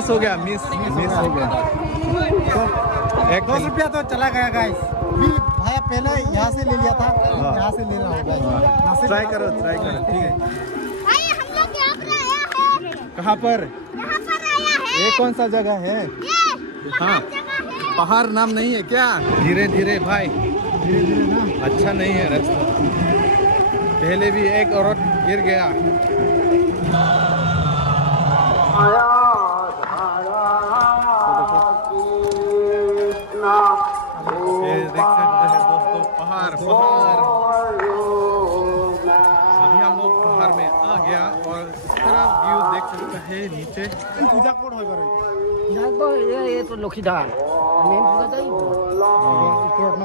Miss हो गया, miss हो गया। एक 10 रुपया तो चला गया गाइस। भी भाया पहले यहाँ से ले लिया था, यहाँ से ले रहा हूँ गाइस। ट्राई करो, ठीक है। भाई हम लोग यहाँ पर आया है। कहाँ पर? यहाँ पर आया है। ये कौन सा जगह है? ये हाँ, जगह है। पहाड़ नाम नहीं है क्या? धीरे धीरे भाई, धीरे धीरे ना। अच्छा नहीं है रास्ता। पहले भी एक औरत गिर गया। ये देख सकते हैं दोस्तों, पहाड़। अभी हम लोग पहाड़ में आ गया और इस तरफ व्यू देख सकते हैं नीचे। पूजा कोड हो गया। ये तो लोखीधार मेन पूजा था ही कोड ना।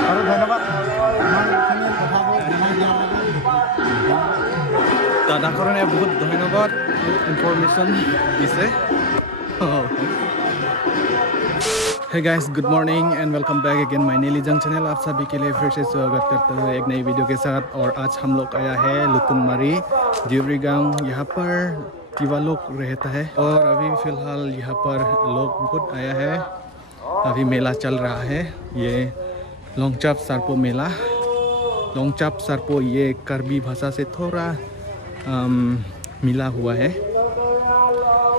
और धन्यवाद। दादा करने बहुत धन्यवाद इंफॉर्मेशन दिसे। Hey guys, good morning and welcome back again my नीलीजंग चैनल। आप सभी के लिए फिर से स्वागत करते हुए एक नई वीडियो के साथ। और आज हम लोग आया है लुतुनमारी देवरीगांव। यहाँ पर तिवा लोग रहता है और अभी फिलहाल यहाँ पर लोग बहुत आया है। अभी मेला चल रहा है, ये लोंगचाप सारपो मेला। लोंगचाप सारपो ये कर्बी भाषा से थोड़ा मिला हुआ है।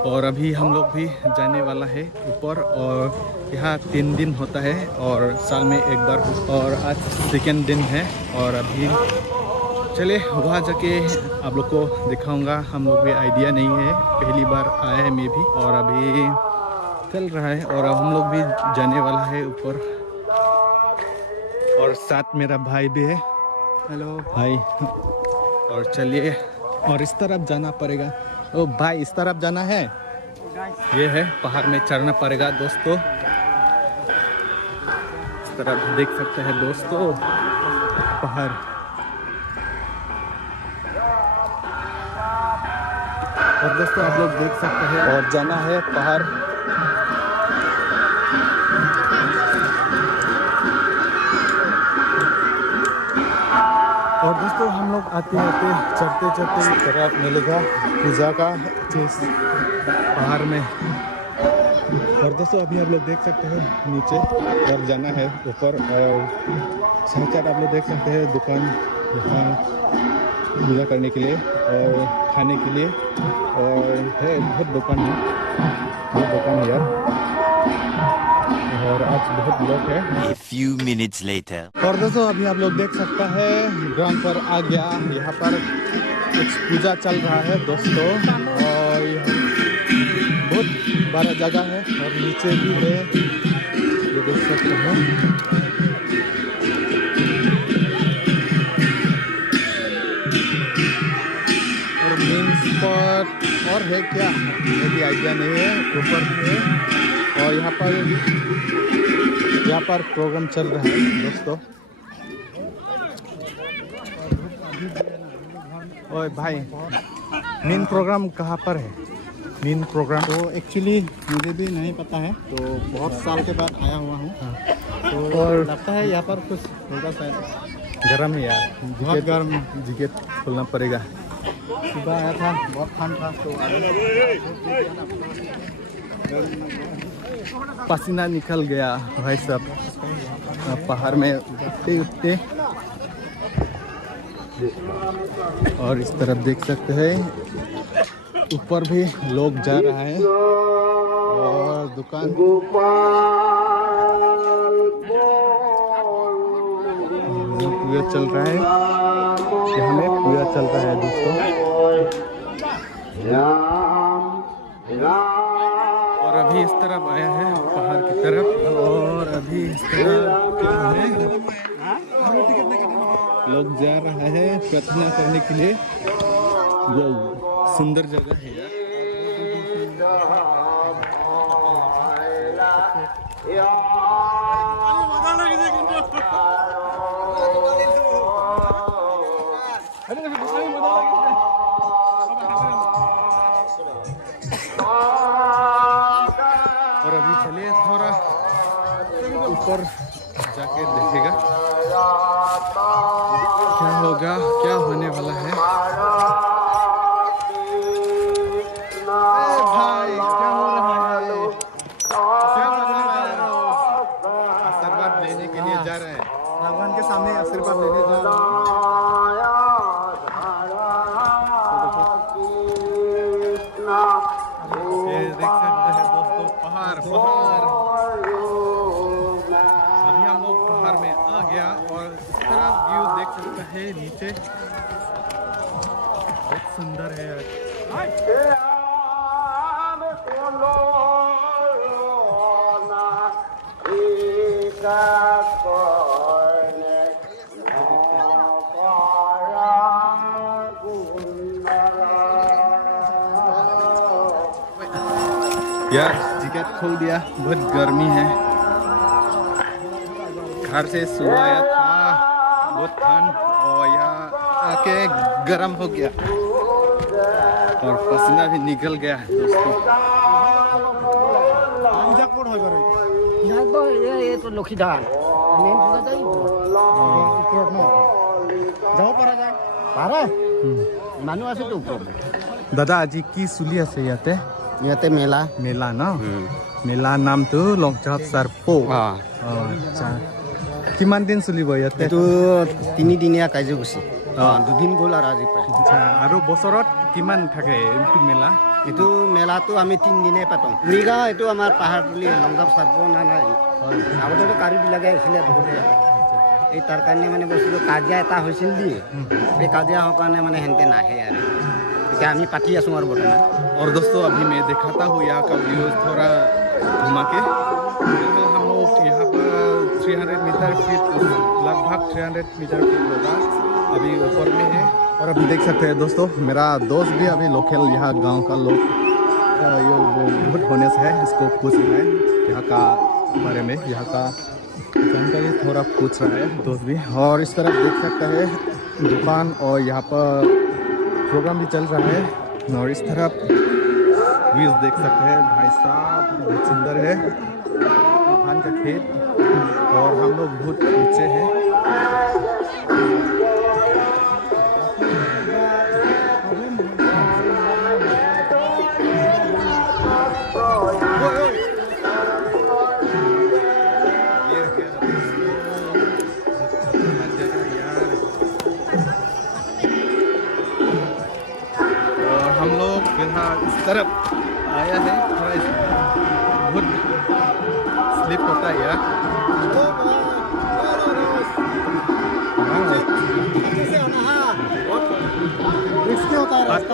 और अभी हम लोग भी जाने वाला है ऊपर। और यहाँ 3 दिन होता है और साल में एक बार। और आज सेकेंड दिन है और अभी चले वहाँ जाके आप लोग को दिखाऊंगा। हम लोग भी आइडिया नहीं है, पहली बार आया है मैं भी। और अभी चल रहा है और हम लोग भी जाने वाला है ऊपर। और साथ मेरा भाई भी है। हेलो भाई। और चलिए, और इस तरफ जाना पड़ेगा। ओ भाई, इस तरफ जाना है। ये है पहाड़ में चढ़ना पड़ेगा दोस्तों। इस तरफ देख सकते हैं दोस्तों पहाड़। और दोस्तों आप लोग देख सकते हैं, और जाना है पहाड़। और दोस्तों हम लोग आते आते चढ़ते तरफ मिलेगा पूजा का चीज पहाड़ में। और दोस्तों अभी आप लोग देख सकते हैं नीचे और जाना है ऊपर। और साथ आप लोग देख सकते हैं दुकान यहाँ पूजा करने के लिए और खाने के लिए। और है बहुत दुकान है, बहुत दुकान है यार। और आज बहुत लोग है। A few minutes later. और दोस्तों अभी आप लोग देख सकते हैं ग्राउंड पर आ गया। यहाँ पर कुछ पूजा चल रहा है दोस्तों। और यहाँ बहुत बड़ा जगह है और नीचे भी है, ये देख सकते हैं। और मेन स्पॉट और है क्या, ये भी आइडिया नहीं है। ऊपर है और यहाँ पर प्रोग्राम चल रहा है दोस्तों। ओए भाई, मेन प्रोग्राम कहाँ पर है? मेन प्रोग्राम तो एक्चुअली मुझे भी नहीं पता है, तो बहुत साल के बाद आया हुआ हूँ। तो और लगता है यहाँ पर कुछ होगा शायद। गर्म है यार, बहुत गर्म। जैकेट खोलना पड़ेगा। सुबह आया था, बहुत ठंड था, तो पसीना निकल गया भाई साहब पहाड़ में उठते। और इस तरफ देख सकते हैं ऊपर भी लोग जा रहा है और दुकान पूजा चल रहा है। यहाँ में पूजा चल रहा है दोस्तों। और अभी इस तरफ आया है पहाड़ की तरफ। और अभी इस तरफ लोग जा रहा है प्रार्थना करने के लिए। वो सुंदर जगह है यार। और अभी चलिए थोड़ा ऊपर जाके देखेगा। होगा, क्या होने वाला है। भाई क्या हो रहा है? आशीर्वाद लेने के लिए जा रहे हैं, भगवान के सामने आशीर्वाद लेने जा रहा हूँ। ये देख सकते हैं दोस्तों, पहाड़ पहाड़। अभी हम लोग पहाड़ में आ गया और इस तरफ व्यू देख सकते हैं नीचे, बहुत सुंदर है यार। यार टिकट खोल दिया, बहुत गर्मी है। घर से सुबह आया था, बहुत ठंड, और यहाँ आके गर्म हो गया और पसीना भी निकल गया है दोस्तों। জাকপট হয় বাৰু यहाँ तो ये तो लखीदार मेन पूजा तो ওপৰত ন যাব পৰা যায় পাৰে মানুহ আছে তো ওপৰত দাদা আজি কি চলি আছে ইয়াতে? ইয়াতে মেলা মেলা ন? মেলা নামটো লংচাপ চাৰপো। আচ্ছা, কিমান দিন চলিব ইয়াতে? এইটো 3 দিনীয়া কাৰ্যসূচী। দুদিন গ'ল আৰু আজি প্ৰায়। আচ্ছা, আৰু বছৰত কিমান থাকে এইটো মেলা? এইটো মেলাটো আমি 3 দিনে পাতোঁ। উৰিগাঁও এইটো আমাৰ পাহাৰতলি লংজাপ চাৰপো না নাই আগতেতো কাৰিবিলাকে আহিছিলে বহুতে, এই তাৰ কাৰণে মানে বস্তুটো কাজিয়া এটা হৈছিল দি এই কাজিয়া হোৱাৰ কাৰণে মানে সেনেকৈ নাহে আৰু এতিয়া আমি পাতি আছোঁ আৰু বৰ্তমান। और दोस्तों अभी मैं दिखाता हूँ यहाँ का व्यू थोड़ा घुमा के। हम लोग यहाँ पर 300 मीटर फीट, लगभग 300 मीटर फीट होगा, अभी ऊपर में है। और अभी देख सकते हैं दोस्तों, मेरा दोस्त भी अभी लोकल यहाँ गांव का लोग ये वो बहुत होने से है, इसको पूछ रहा है यहाँ का बारे में, यहाँ का जानकारी थोड़ा पूछ रहा है दोस्त भी। और इस तरफ देख सकते हैं दुकान, और यहाँ पर प्रोग्राम भी चल रहा है। और इस तरफ व्यूज देख सकते हैं भाई साहब, बहुत सुंदर है धान का खेत, और हम लोग बहुत ऊंचे हैं। हम लोग फिलहाल इस तरफ आया है, थोड़ा बहुत स्लिप होता है यार। रिस्की होता है रास्ता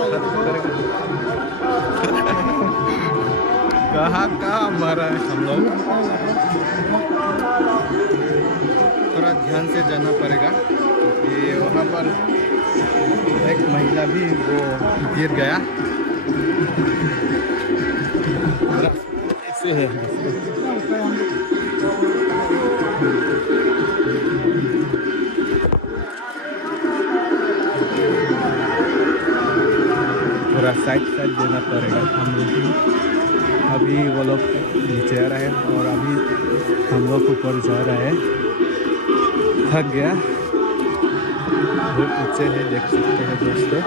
कहाँ मारा है हम लोग, थोड़ा ध्यान से जाना पड़ेगा क्योंकि वहाँ पर एक महिला भी वो गिर गया। ऐसे है थोड़ा साइड देना पड़ेगा हम लोग। अभी वो लोग नीचे आ रहे हैं और अभी हम लोग ऊपर जा रहे हैं। थक गया, बहुत ऊंचे है, देख सकते हैं दोस्तों।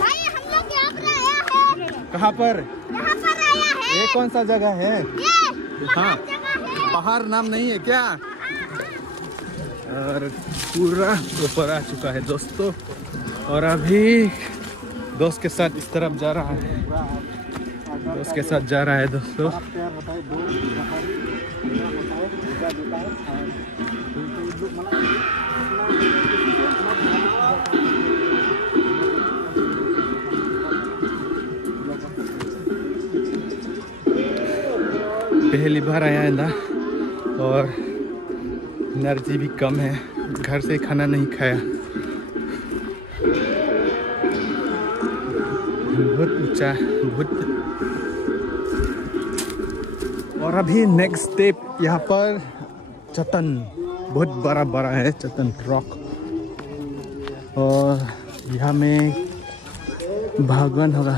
भाई हम लोग यहाँ पर आया है। कहाँ पर? यहाँ पर आया है। ये कौन सा जगह है? ये हाँ, जगह है। पहाड़ नाम नहीं है क्या? और पूरा ऊपर आ चुका है दोस्तों, और अभी दोस्त के साथ इस तरफ जा रहा है, दोस्त के साथ जा रहा है दोस्तों। पहली बार आया है ना, और एनर्जी भी कम है, घर से खाना नहीं खाया। बहुत ऊंचा, बहुत। और और अभी नेक्स्ट स्टेप यहाँ पर चट्टान, बहुत बड़ा बड़ा है चट्टान रॉक। और यहाँ में भगवान होगा,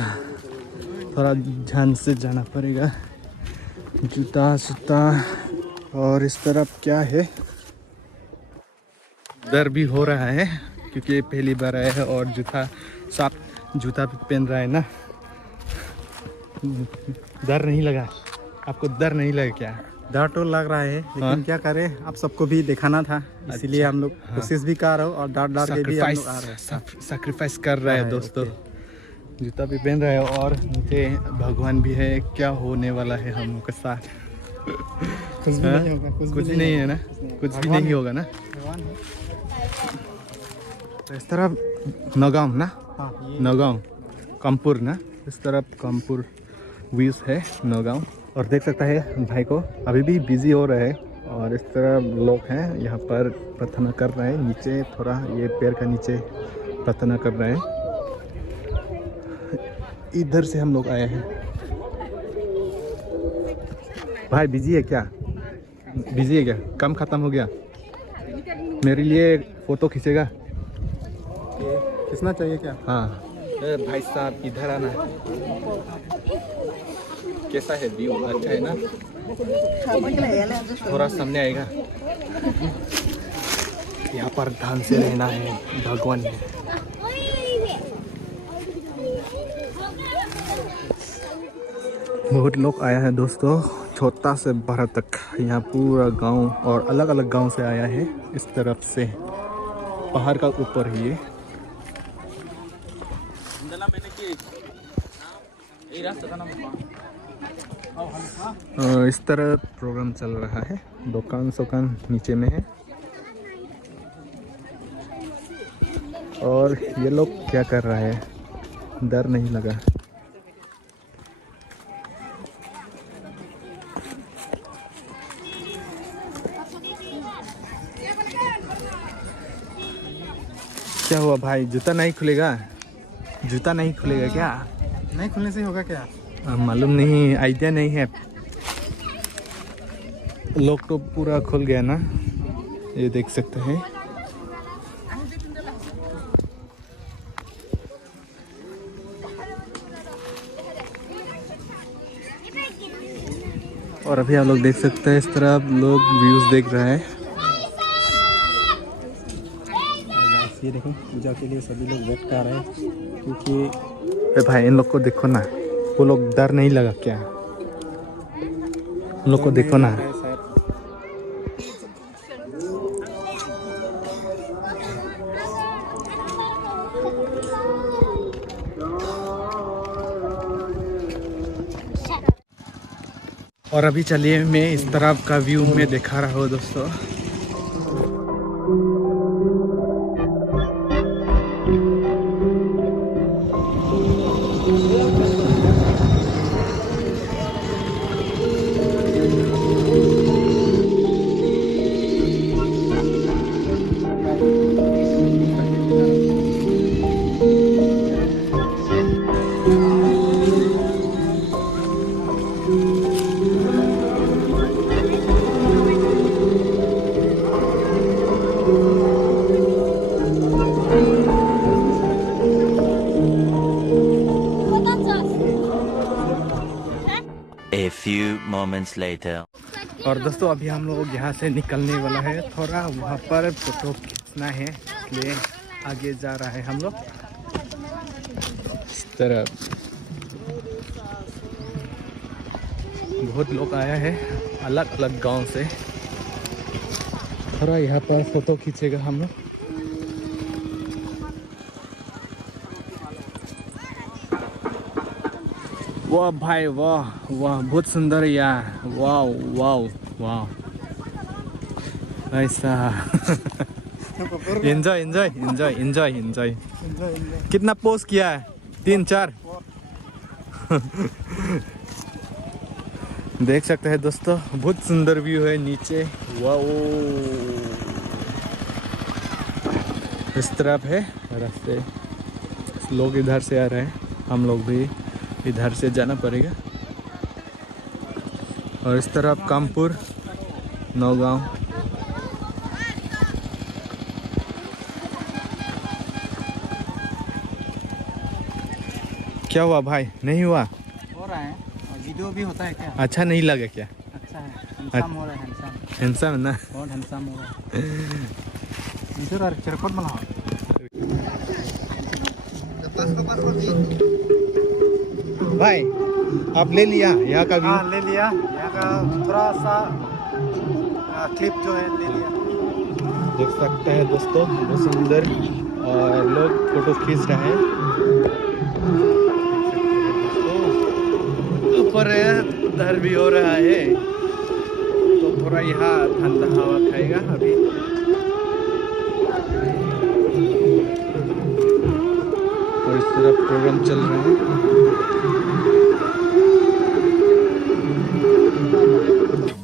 थोड़ा ध्यान से जाना पड़ेगा, जूता सूता। और इस तरफ क्या है, डर भी हो रहा है क्योंकि पहली बार आया है और जूता साफ जूता भी पहन रहा है ना। डर नहीं लगा आपको? डर नहीं लगा क्या? डर तो लग रहा है, लेकिन हाँ? क्या करें, आप सबको भी दिखाना था, इसीलिए हम लोग कोशिश भी कर रहे हो और डर डर के भी हम लोग आ रहे हैं। सैक्रिफाइस कर रहा है दोस्तों। जूता भी पहन रहा है और नीचे भगवान भी है। क्या होने वाला है हम लोग के साथ? कुछ भी नहीं होगा, कुछ भी नहीं है ना, कुछ भी नहीं होगा ना। तो इस तरफ नगांव ना, नगांव कामपुर ना, इस तरफ कामपुर व्यूज है नगांव। और देख सकता है भाई को अभी भी बिजी हो रहा है। और इस तरह लोग हैं यहाँ पर प्रार्थना कर रहे हैं, नीचे थोड़ा ये पैर का नीचे प्रार्थना कर रहे हैं। इधर से हम लोग आए हैं। भाई बिजी है क्या? बिजी है क्या? काम खत्म हो गया? मेरे लिए फोटो खींचेगा? कितना चाहिए क्या? हाँ भाई साहब इधर आना। कैसा है व्यू? अच्छा है ना? थोड़ा सामने आएगा। यहाँ पर ध्यान से रहना है, भगवान है। बहुत लोग आया है दोस्तों, छोटा से बड़ा तक। यहाँ पूरा गांव और अलग अलग गांव से आया है। इस तरफ से पहाड़ का ऊपर ही है। इस तरह प्रोग्राम चल रहा है। दुकान सोकान नीचे में है। और ये लोग क्या कर रहा है? डर नहीं लगा? क्या हुआ भाई? जूता नहीं खुलेगा? जूता नहीं खुलेगा क्या? नहीं खुलने से होगा क्या? मालूम नहीं, आइडिया नहीं है। लोग तो पूरा खुल गया ना, ये देख सकते हैं। और अभी आप लोग देख सकते हैं इस तरह लोग व्यूज देख रहे हैं। ये देखें, पूजा के लिए सभी लोग वेट कर रहे हैं, क्योंकि भाई इन लोग को देखो ना, वो लोग डर नहीं लगा क्या? उन लोग को देखो ना। और अभी चलिए मैं इस तरफ का व्यू में दिखा रहा हूँ दोस्तों। A few moments later. और दोस्तों अभी हम लोग यहाँ से निकलने वाला है। थोड़ा वहाँ पर फोटो खींचना है, इसलिए आगे जा रहा है हम लोग। इस तरह बहुत लोग आया है अलग अलग गांव से। थोड़ा यहाँ पर फोटो खींचेगा हम लोग। वाह भाई वाह वाह, बहुत सुंदर है यार। वाह वाह वाह, ऐसा। Enjoy enjoy enjoy enjoy enjoy. कितना पोस्ट किया है? 3-4। देख सकते हैं दोस्तों, बहुत सुंदर व्यू है नीचे। वाह, इस तरफ है रास्ते, लोग इधर से आ रहे हैं, हम लोग भी इधर से जाना पड़ेगा। और इस तरफ कामपुर नौगांव। क्या हुआ भाई, नहीं हुआ? हो रहा है वीडियो भी होता है क्या? अच्छा नहीं लगा क्या? अच्छा है, हैंडसम हो रहा है, हैंडसम हैंडसम ना? बहुत हैंडसम हो रहा है। इधर और चरपट मला भाई आप ले लिया यहाँ का व्यू? हाँ ले लिया, यहाँ का थोड़ा सा क्लिप जो है ले लिया। देख सकते हैं दोस्तों, बहुत सुंदर, और लोग फोटो खींच रहे हैं। ऊपर उधर भी हो रहा है, तो थोड़ा यहाँ ठंडा हवा खाएगा अभी। और इस तरफ प्रोग्राम चल रहा है।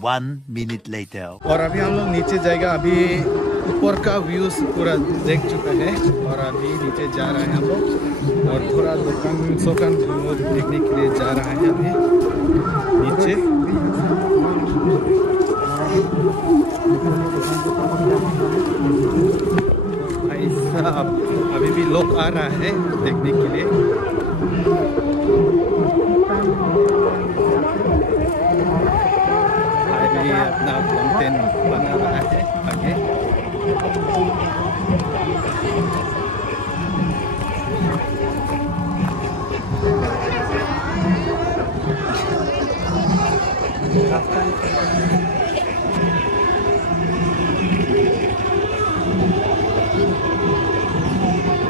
1 minute later. और अभी हम लोग नीचे जाएगा। अभी ऊपर का व्यूज पूरा देख चुका है और अभी नीचे जा रहे हैं हम लोग, और थोड़ा दुकान देखने के लिए जा रहा है अभी नीचे। भाई साहब अभी भी लोग आ रहा है देखने के लिए। अभी अपना कंटेंट बना रहा है आगे।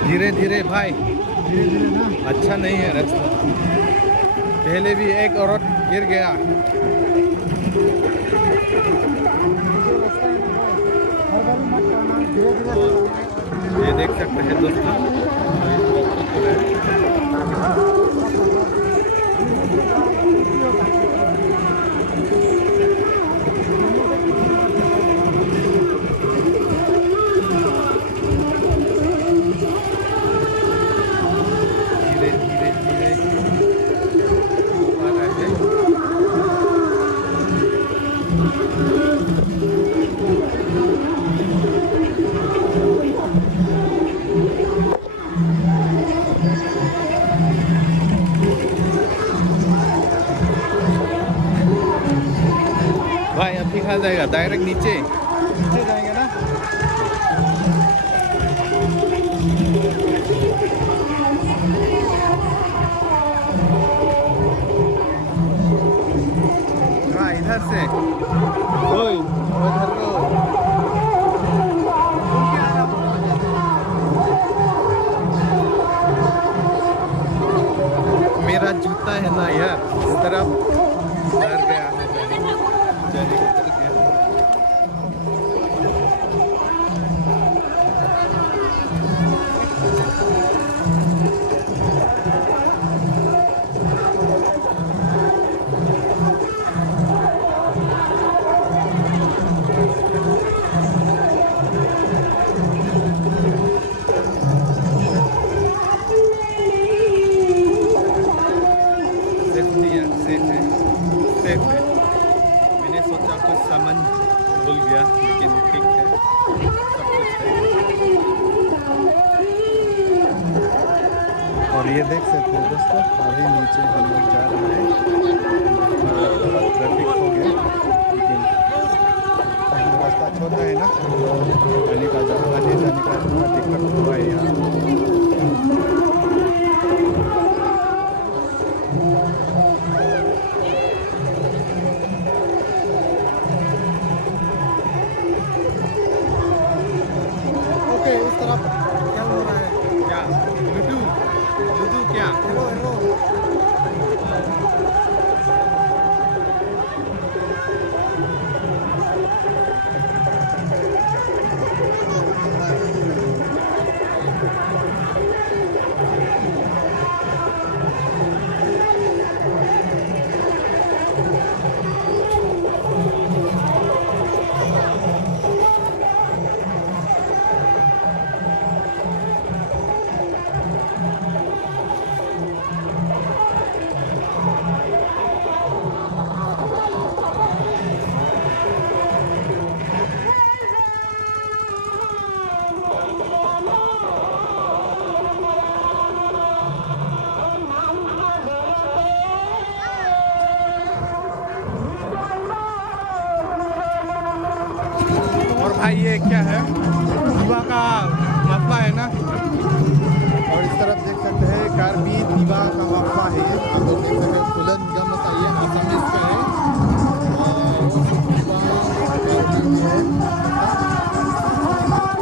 धीरे धीरे भाई, अच्छा नहीं है रास्ता। पहले भी एक औरत गिर गया। ये देख सकते हैं दोस्तों, धीरे धीरे धीरे आ रहा है। भाई अब दिखा जाएगा डायरेक्ट नीचे जाएंगे ना। हाँ इधर से ओए उधर रो। मेरा जूता है ना यार, इस तरफ डर गया है, जाने को डर गया। सेफ है। मैंने सोचा कुछ सामान भूल गया, लेकिन ठीक है, सब कुछ है। और ये देख सकते हैं दोस्तों, अभी नीचे हम लोग जा रहे हैं। ट्रैफिक हो गया, लेकिन रास्ता छोटा है ना, आने जाने का थोड़ा दिक्कत हुआ है यहाँ। उस तरफ क्या हो रहा है? क्या लुडू लुडू क्या? Hello hello. भाई ये क्या है, दीवा का मसला है ना। और इस तरफ देख सकते हैं कार्बी दीवा का मसला है। आप लोग देख सकते हैं फुलन गम का ये आसामीज का है।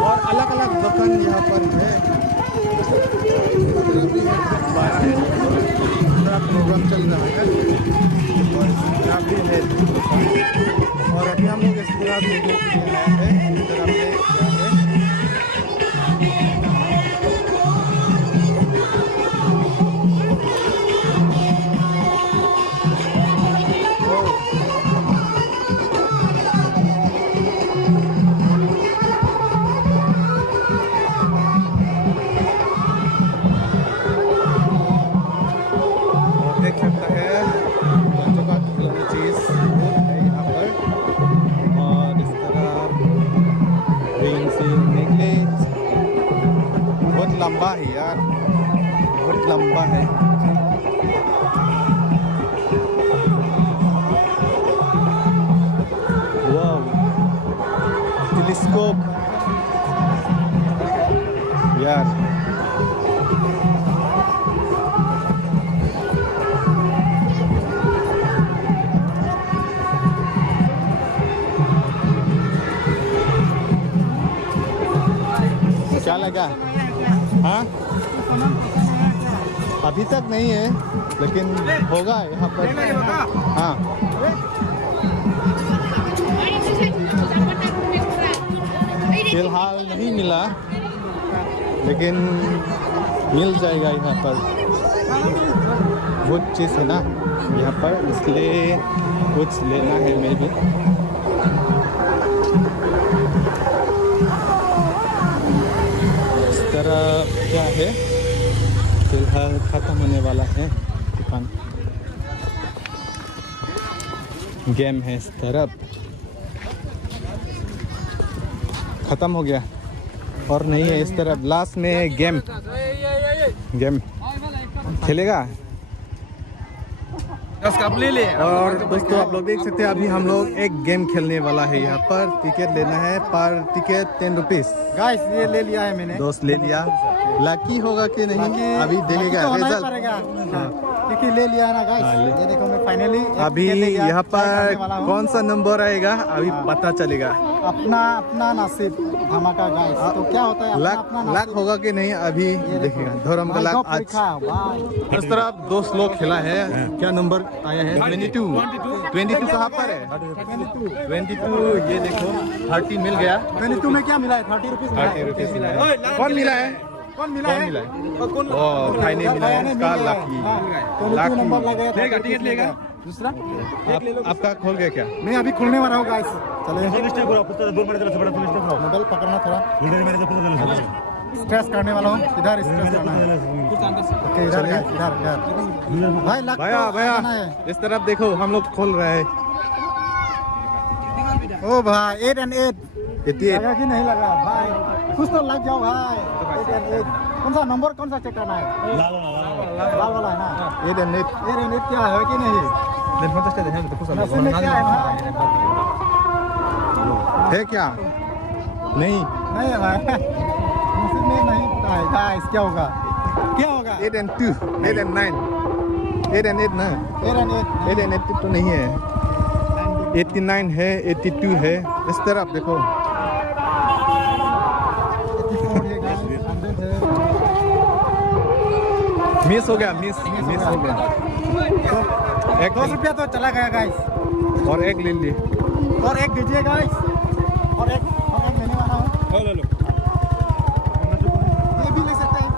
और अलग अलग दुकान यहाँ पर है। प्रोग्राम चल रहा है और यहाँ भी है। और अभी हम लोग इस पूरा देखने के लिए आए हैं। इस तरफ में लंबा है यार, बहुत लंबा है। वाव, टेलीस्कोप यार। क्या लगा? हाँ, अभी तक नहीं है लेकिन होगा यहाँ पर। हाँ, फिलहाल नहीं मिला लेकिन मिल जाएगा यहाँ पर। बहुत चीज़ है ना यहाँ पर, इसलिए कुछ लेना है मैं भी। क्या है, फिलहाल खत्म होने वाला है दुकान। गेम है इस तरफ, खत्म हो गया और नहीं है इस तरफ। लास्ट में गेम खेलेगा। और दोस्तों आप लोग देख सकते हैं अभी हम लोग एक गेम खेलने वाला है। यहाँ पर टिकट लेना है, पर टिकट 10 रुपीज। गाइस ये ले लिया है मैंने, दोस्त ले लिया। लकी होगा कि नहीं अभी देखेगा रिजल्ट। क्योंकि ले लिया ना गाइस। ये देखो मैं फाइनली अभी यहाँ पर कौन सा नंबर आएगा अभी पता चलेगा। अपना नसीब धमाका गाइस। तो क्या होता है लक होगा कि नहीं अभी देखेगा। धर्म का लक आज इस तरफ दोस्त लोग खेला है। क्या नंबर आया है? 22 कहाँ पर है? 22 ये देखो 30 मिल गया। 22 में क्या मिला है? 30 रुपीज मिला है। कौन मिला है? कौन मिला है? भाई ने मिला है इसका लकी। नंबर लगाया, टिकट लेगा। दूसरा आपका खोल गया क्या? मैं अभी खोलने वाला हूँ गाइस। चलिए मोबाइल पकड़ना, थोड़ा स्ट्रेस करने वाला हूँ। इधर स्ट्रेस करना है। ओके इधर भाई भैया इस तरफ देखो, हम लोग खोल रहे हैं। ओ भाई 8 and 8 लगा कि नहीं लगा भाई? कुछ तो लग जाओ भाई। 8 and 8 कौन सा नंबर, कौन सा चेक करना है? लाल वाला है ना? 8 and 8 क्या है कि नहीं? नसीब में क्या है भाई? है क्या? नहीं नहीं है भाई, नसीब में नहीं पता है गाइस। क्या होगा? 8 and 2 8 and 9 8 and 8 ना। 8 and 8 तो नहीं है। 89 है, 82 है। इस तरफ देखो। 84 है गाइस, 100 है। मिस हो गया, मिस हो गया। 10 रुपया तो चला गया गाइस। और एक ले ली। और एक दीजिए गाइस। और एक लेने वाला हूँ। ले लो। ये भी ले सकते हैं।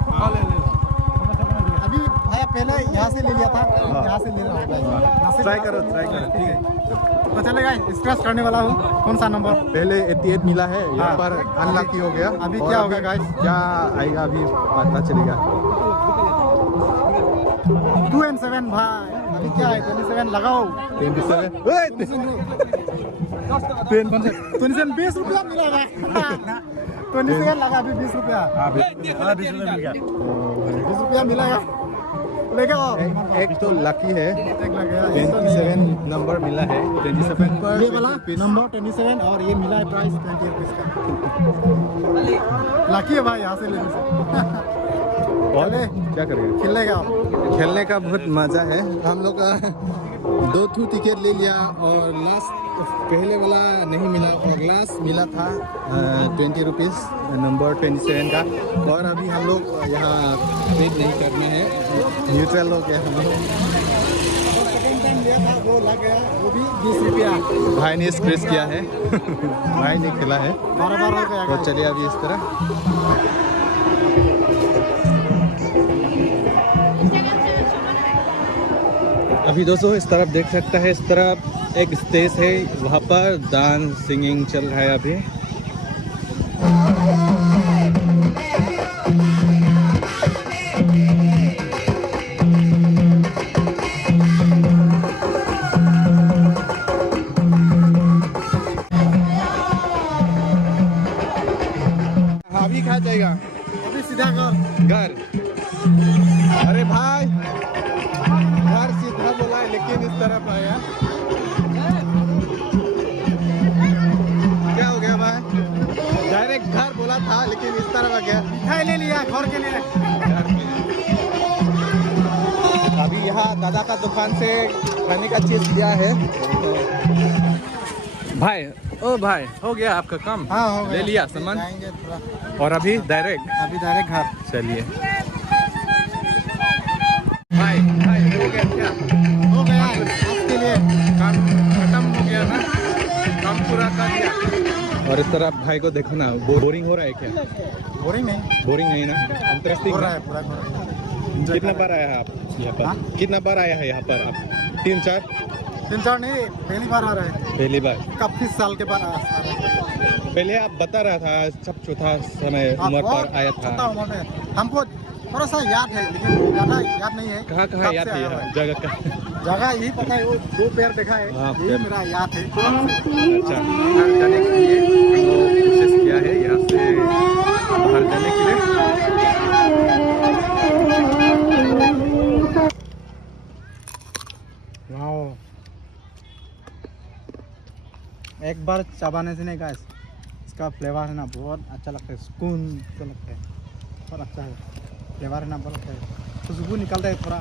अभी भाई पहले यहाँ से ले लिया था, यहाँ से ले रहा हूँ गाइस। ट्राई करो ठीक है। तो चले गाइस, स्ट्रेस करने वाला हूँ। कौन सा नंबर? पहले 88 मिला है, यहाँ पर अनलकी हो गया। अभी क्या होगा गाइस? क्या आएगा अभी पता चलेगा। 2 and 7 भाई। अभी क्या है? 27 लगाओ। 27 20 रुपया मिलेगा। 27 लगा, अभी 20 रुपया। 20 रुपया मिलेगा। लेके आओ। एक तो लकी है, एक लग गया। 27 नंबर मिला है, 27 पर ये वाला नंबर 27 और ये मिला है प्राइस 20 रुपीज का। लकी है भाई यहाँ से लेने से। और क्या करेंगे? खेलेगा खेलने का बहुत मज़ा है। हम लोग 2 टिकट ले लिया और लास्ट पहले वाला नहीं मिला और लास्ट मिला था 20 रुपीज़ नंबर 27 का। और अभी हम लोग यहाँ वेट नहीं करना है, न्यूट्रल लोग है हम लोग। सेकंड टाइम लिया था वो लग गया, वो भी 20 रुपया। भाई ने स्क्रेच किया है भाई ने खेला है। 12 रुपया तो चलिए अभी इस तरह अभी दोस्तों इस तरफ देख सकता है, इस तरफ एक स्टेज है, वहाँ पर डांस सिंगिंग चल रहा है अभी। अभी कहाँ जाएगा? अभी सीधा कर। घर। अरे भाई घर सीधा बोला है लेकिन इस तरफ आया। क्या हो गया भाई? डायरेक्ट घर बोला था लेकिन इस तरफ आ गया। मिठाई ले लिया घर के लिए। अभी यहाँ दादा का दुकान से खाने का चीज लिया है। भाई ओ भाई हो गया आपका काम? हाँ हो गया। ले लिया सामान जाएंगे थोड़ा। और अभी डायरेक्ट घर। चलिए। भाई भाई हो गया क्या? हो गया आपके लिए। काम खत्म हो गया ना, काम पूरा कर दिया। और इस तरह भाई को देखो ना, बोरिंग हो रहा है क्या? बोरिंग नहीं बोरिंग नहीं ना, इंटरेस्टिंग हो रहा है। है पूरा। कितना बार आया है आप यहाँ पर? हाँ? कितना बार आया है यहाँ पर आप? 3-4? 3-4 नहीं, पहली बार आ रहा है। पहली बार। काफी साल के बाद आ रहा है। पहले आप बता रहा था सब चौथा समय उम्र पर आया था। छोटा उम्र में हमको थोड़ा सा याद है लेकिन ज्यादा याद नहीं है। कहाँ कब याद से है आया हुआ है। जगह का? जगह यही पता है, वो 2 पैर देखा है, हाँ, यही पैर। मेरा याद है। अच्छा, बाहर जाने के लिए तो कोशिश किया है यहाँ से बाहर जाने के लिए। वाओ, एक बार चबाने से नहीं गाइस, इसका फ्लेवर है ना बहुत अच्छा लगता है, सुकून तो लगता है, बहुत अच्छा है फ्लेवर है ना, बहुत अच्छा है, खुशबू निकलता है थोड़ा।